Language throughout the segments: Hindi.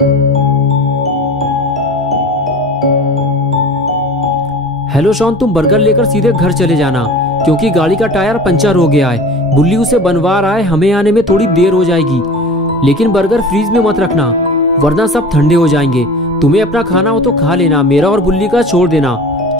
हेलो शॉन, तुम बर्गर लेकर सीधे घर चले जाना क्योंकि गाड़ी का टायर पंचर हो गया है। बुल्ली उसे बनवा रहा है, हमें आने में थोड़ी देर हो जाएगी। लेकिन बर्गर फ्रीज में मत रखना वरना सब ठंडे हो जाएंगे। तुम्हें अपना खाना हो तो खा लेना, मेरा और बुल्ली का छोड़ देना।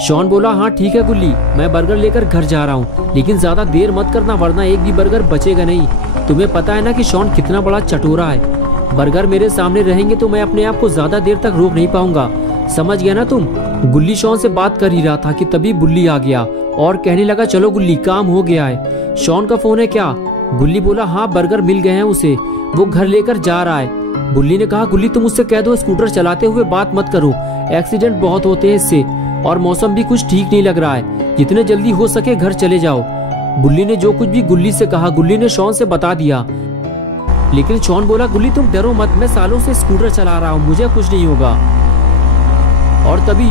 शॉन बोला हाँ ठीक है बुल्ली, मैं बर्गर लेकर घर जा रहा हूँ, लेकिन ज्यादा देर मत करना वरना एक भी बर्गर बचेगा नहीं। तुम्हें पता है ना कि शॉन कितना बड़ा चटोरा है। बर्गर मेरे सामने रहेंगे तो मैं अपने आप को ज्यादा देर तक रोक नहीं पाऊंगा, समझ गया ना तुम। गुल्ली शॉन से बात कर ही रहा था कि तभी बुल्ली आ गया और कहने लगा चलो गुल्ली काम हो गया है। शॉन का फोन है क्या? गुल्ली बोला हाँ बर्गर मिल गए हैं उसे, वो घर लेकर जा रहा है। बुल्ली ने कहा गुल्ली तुम उससे कह दो स्कूटर चलाते हुए बात मत करो, एक्सीडेंट बहुत होते हैं इससे, और मौसम भी कुछ ठीक नहीं लग रहा है, जितने जल्दी हो सके घर चले जाओ। बुल्ली ने जो कुछ भी गुल्ली से कहा गुल्ली ने शॉन से बता दिया। लेकिन शॉन बोला गुल्ली तुम डरो मत, मैं सालों से स्कूटर चला रहा हूँ, मुझे कुछ नहीं होगा। और तभी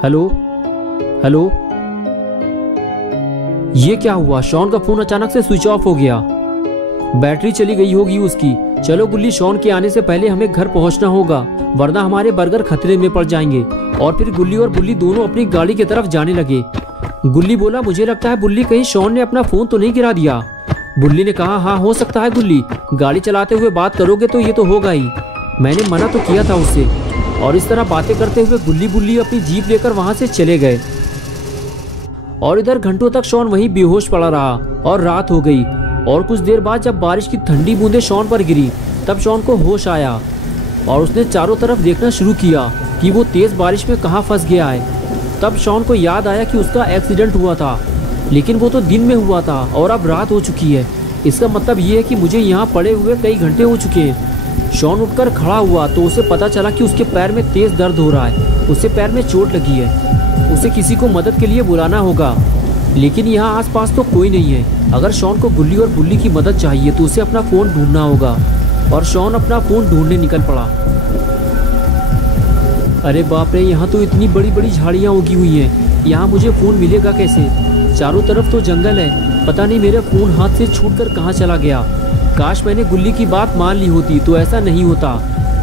हेलो हेलो, ये क्या हुआ? शॉन का फोन अचानक से स्विच ऑफ हो गया, बैटरी चली गई होगी उसकी। चलो गुल्ली शॉन के आने से पहले हमें घर पहुंचना होगा वरना हमारे बर्गर खतरे में पड़ जाएंगे। और फिर गुल्ली और बुल्ली दोनों अपनी गाड़ी की तरफ जाने लगे। गुल्ली बोला मुझे लगता है बुल्ली कहीं शॉन ने अपना फोन तो नहीं गिरा दिया। बुल्ली ने कहा हाँ हो सकता है गुल्ली, गाड़ी चलाते हुए बात करोगे तो ये तो होगा ही, मैंने मना तो किया था उससे। और इस तरह बातें करते हुए गुल्ली बुल्ली अपनी जीप लेकर वहां से चले गए। और इधर घंटों तक शॉन वहीं बेहोश पड़ा रहा और रात हो गई। और कुछ देर बाद जब बारिश की ठंडी बूंदें शॉन पर गिरी तब शॉन को होश आया और उसने चारों तरफ देखना शुरू किया कि वो तेज बारिश में कहाँ फंस गया है। तब शॉन को याद आया कि उसका एक्सीडेंट हुआ था, लेकिन वो तो दिन में हुआ था और अब रात हो चुकी है। इसका मतलब ये है कि मुझे यहाँ पड़े हुए कई घंटे हो चुके हैं। शॉन उठकर खड़ा हुआ तो उसे पता चला कि उसके पैर में तेज दर्द हो रहा है, उसे पैर में चोट लगी है, उसे किसी को मदद के लिए बुलाना होगा। लेकिन यहाँ आसपास तो कोई नहीं है। अगर शॉन को गुल्ली और बुल्ली की मदद चाहिए तो उसे अपना फ़ोन ढूंढना होगा। और शॉन अपना फ़ोन ढूंढने निकल पड़ा। अरे बाप रे, यहाँ तो इतनी बड़ी बड़ी झाड़ियाँ उगी हुई हैं, यहाँ मुझे फ़ोन मिलेगा कैसे? चारों तरफ तो जंगल है, पता नहीं मेरा फ़ोन हाथ से छूटकर कहाँ चला गया। काश मैंने गुल्ली की बात मान ली होती तो ऐसा नहीं होता।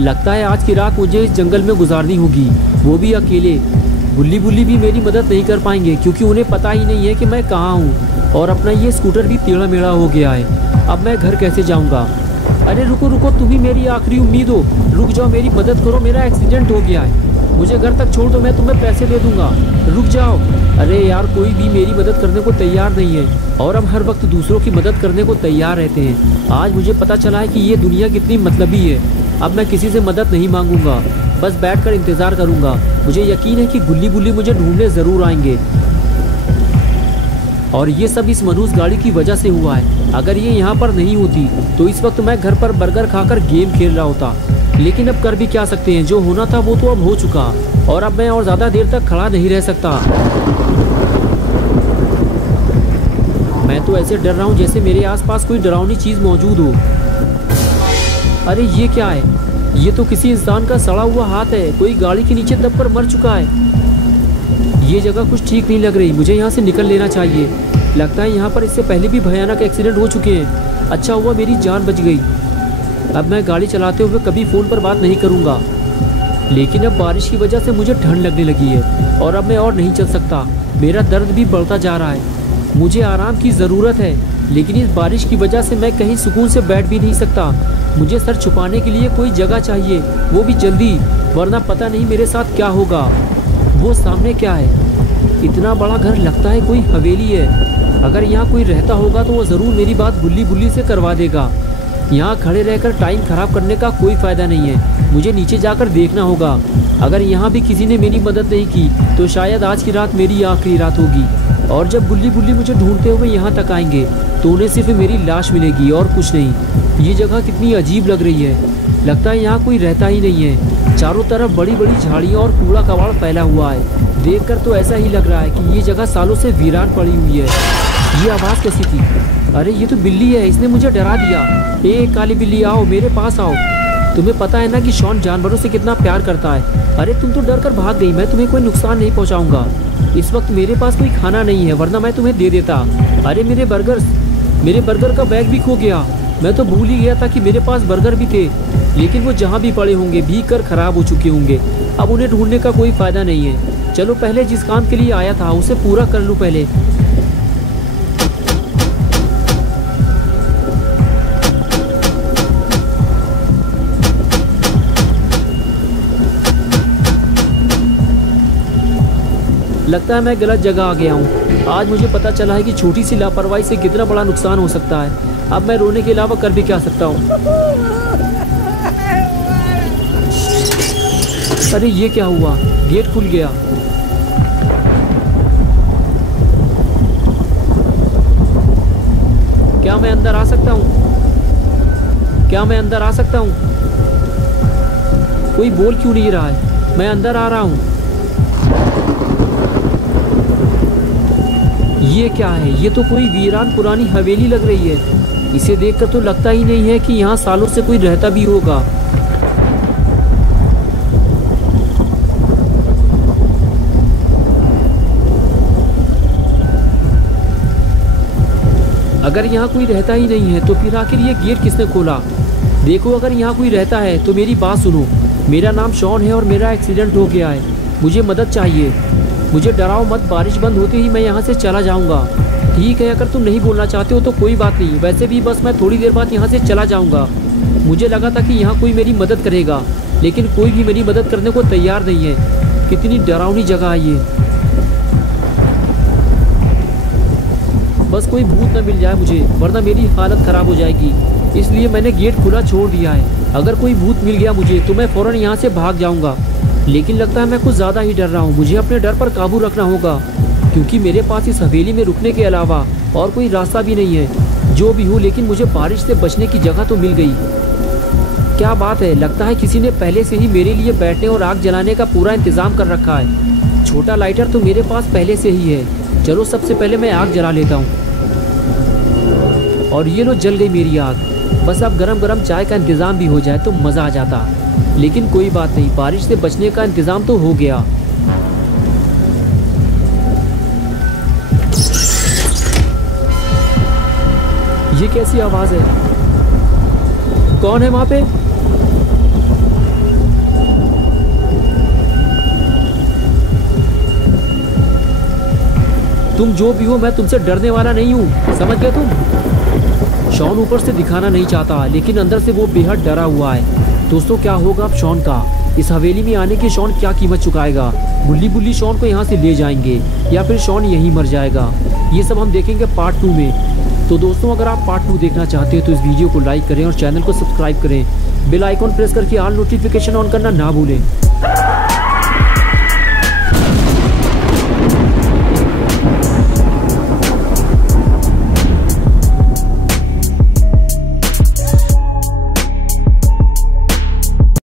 लगता है आज की रात मुझे इस जंगल में गुजारनी होगी, वो भी अकेले। गुल्ली बुल्ली भी मेरी मदद नहीं कर पाएंगे क्योंकि उन्हें पता ही नहीं है कि मैं कहाँ हूँ। और अपना ये स्कूटर भी टेढ़ा मेढ़ा हो गया है, अब मैं घर कैसे जाऊँगा? अरे रुको रुको, तुम ही मेरी आखिरी उम्मीद हो, रुक जाओ, मेरी मदद करो, मेरा एक्सीडेंट हो गया है, मुझे घर तक छोड़ दो, मैं तुम्हें पैसे दे दूंगा, रुक जाओ। अरे यार, कोई भी मेरी मदद करने को तैयार नहीं है और हम हर वक्त दूसरों की मदद करने को तैयार रहते हैं। आज मुझे पता चला है कि ये दुनिया कितनी मतलबी है। अब मैं किसी से मदद नहीं मांगूंगा, बस बैठकर इंतज़ार करूंगा। मुझे यकीन है कि गुल्ली बुल्ली मुझे ढूंढने ज़रूर आएंगे। और ये सब इस मनहूस गाड़ी की वजह से हुआ है। अगर ये यहाँ पर नहीं होती तो इस वक्त मैं घर पर बर्गर खाकर गेम खेल रहा होता। लेकिन अब कर भी क्या सकते हैं, जो होना था वो तो अब हो चुका और अब मैं और ज़्यादा देर तक खड़ा नहीं रह सकता। मैं तो ऐसे डर रहा हूँ जैसे मेरे आसपास कोई डरावनी चीज़ मौजूद हो। अरे ये क्या है? ये तो किसी इंसान का सड़ा हुआ हाथ है, कोई गाड़ी के नीचे दबकर मर चुका है। ये जगह कुछ ठीक नहीं लग रही, मुझे यहाँ से निकल लेना चाहिए। लगता है यहाँ पर इससे पहले भी भयानक एक्सीडेंट हो चुके हैं। अच्छा हुआ मेरी जान बच गई। अब मैं गाड़ी चलाते हुए कभी फ़ोन पर बात नहीं करूँगा। लेकिन अब बारिश की वजह से मुझे ठंड लगने लगी है और अब मैं और नहीं चल सकता। मेरा दर्द भी बढ़ता जा रहा है, मुझे आराम की ज़रूरत है। लेकिन इस बारिश की वजह से मैं कहीं सुकून से बैठ भी नहीं सकता। मुझे सर छुपाने के लिए कोई जगह चाहिए, वो भी जल्दी, वरना पता नहीं मेरे साथ क्या होगा। वो सामने क्या है? इतना बड़ा घर, लगता है कोई हवेली है। अगर यहाँ कोई रहता होगा तो वो ज़रूर मेरी बात गुल्ली बुल्ली से करवा देगा। यहाँ खड़े रहकर टाइम ख़राब करने का कोई फ़ायदा नहीं है, मुझे नीचे जाकर देखना होगा। अगर यहाँ भी किसी ने मेरी मदद नहीं की तो शायद आज की रात मेरी आखिरी रात होगी। और जब गुल्ली बुल्ली मुझे ढूंढते हुए यहाँ तक आएंगे तो उन्हें सिर्फ मेरी लाश मिलेगी और कुछ नहीं। ये जगह कितनी अजीब लग रही है, लगता है यहाँ कोई रहता ही नहीं है। चारों तरफ बड़ी बड़ी झाड़ियाँ और कूड़ा कबाड़ फैला हुआ है। देखकर तो ऐसा ही लग रहा है कि ये जगह सालों से वीरान पड़ी हुई है। ये आवाज़ कैसी थी? अरे ये तो बिल्ली है, इसने मुझे डरा दिया। ए काली बिल्ली, आओ मेरे पास आओ। तुम्हें पता है ना कि शॉन जानवरों से कितना प्यार करता है। अरे तुम तो डर कर भाग गई, मैं तुम्हें कोई नुकसान नहीं पहुंचाऊंगा। इस वक्त मेरे पास कोई खाना नहीं है, वरना मैं तुम्हें दे देता। अरे मेरे बर्गर का बैग भी खो गया। मैं तो भूल ही गया था कि मेरे पास बर्गर भी थे, लेकिन वो जहाँ भी पड़े होंगे भीग कर खराब हो चुके होंगे। अब उन्हें ढूंढने का कोई फायदा नहीं है। चलो पहले जिस काम के लिए आया था उसे पूरा कर लूँ पहले। लगता है मैं गलत जगह आ गया हूँ। आज मुझे पता चला है कि छोटी सी लापरवाही से कितना बड़ा नुकसान हो सकता है। अब मैं रोने के अलावा कर भी क्या सकता हूँ। अरे ये क्या हुआ, गेट खुल गया। क्या मैं अंदर आ सकता हूँ? क्या मैं अंदर आ सकता हूँ? कोई बोल क्यों नहीं रहा है? मैं अंदर आ रहा हूँ। ये क्या है? ये तो कोई वीरान पुरानी हवेली लग रही है। इसे देखकर तो लगता ही नहीं है कि यहाँ सालों से कोई रहता भी होगा। अगर यहाँ कोई रहता ही नहीं है तो फिर आखिर ये गेट किसने खोला? देखो, अगर यहाँ कोई रहता है तो मेरी बात सुनो। मेरा नाम शॉन है और मेरा एक्सीडेंट हो गया है। मुझे मदद चाहिए। मुझे डराओ मत, बारिश बंद होते ही मैं यहाँ से चला जाऊँगा। ठीक है, अगर तुम नहीं बोलना चाहते हो तो कोई बात नहीं। वैसे भी बस मैं थोड़ी देर बाद यहाँ से चला जाऊँगा। मुझे लगा था कि यहाँ कोई मेरी मदद करेगा, लेकिन कोई भी मेरी मदद करने को तैयार नहीं है। कितनी डरावनी जगह है ये। बस कोई भूत न मिल जाए मुझे, वरना मेरी हालत ख़राब हो जाएगी। इसलिए मैंने गेट खुला छोड़ दिया है। अगर कोई भूत मिल गया मुझे तो मैं फ़ौरन यहाँ से भाग जाऊँगा। लेकिन लगता है मैं कुछ ज़्यादा ही डर रहा हूँ। मुझे अपने डर पर काबू रखना होगा, क्योंकि मेरे पास इस हवेली में रुकने के अलावा और कोई रास्ता भी नहीं है। जो भी हो, लेकिन मुझे बारिश से बचने की जगह तो मिल गई। क्या बात है, लगता है किसी ने पहले से ही मेरे लिए बैठने और आग जलाने का पूरा इंतज़ाम कर रखा है। छोटा लाइटर तो मेरे पास पहले से ही है। चलो सबसे पहले मैं आग जला लेता हूँ। और ये लो, जल गई मेरी आग। बस अब गरम गरम चाय का इंतज़ाम भी हो जाए तो मज़ा आ जाता। लेकिन कोई बात नहीं, बारिश से बचने का इंतज़ाम तो हो गया। ये कैसी आवाज़ है? कौन है वहाँ पे? तुम जो भी हो, मैं तुमसे डरने वाला नहीं हूँ, समझ गए तुम? शॉन ऊपर से दिखाना नहीं चाहता, लेकिन अंदर से वो बेहद डरा हुआ है। दोस्तों, क्या होगा अब शॉन का? इस हवेली में आने की शॉन क्या कीमत चुकाएगा? बुल्ली बुल्ली शॉन को यहाँ से ले जाएंगे या फिर शॉन यहीं मर जाएगा? ये सब हम देखेंगे पार्ट 2 में। तो दोस्तों, अगर आप पार्ट 2 देखना चाहते हो तो इस वीडियो को लाइक करें और चैनल को सब्सक्राइब करें। बेल आइकॉन प्रेस करके ऑल नोटिफिकेशन ऑन करना ना भूलें।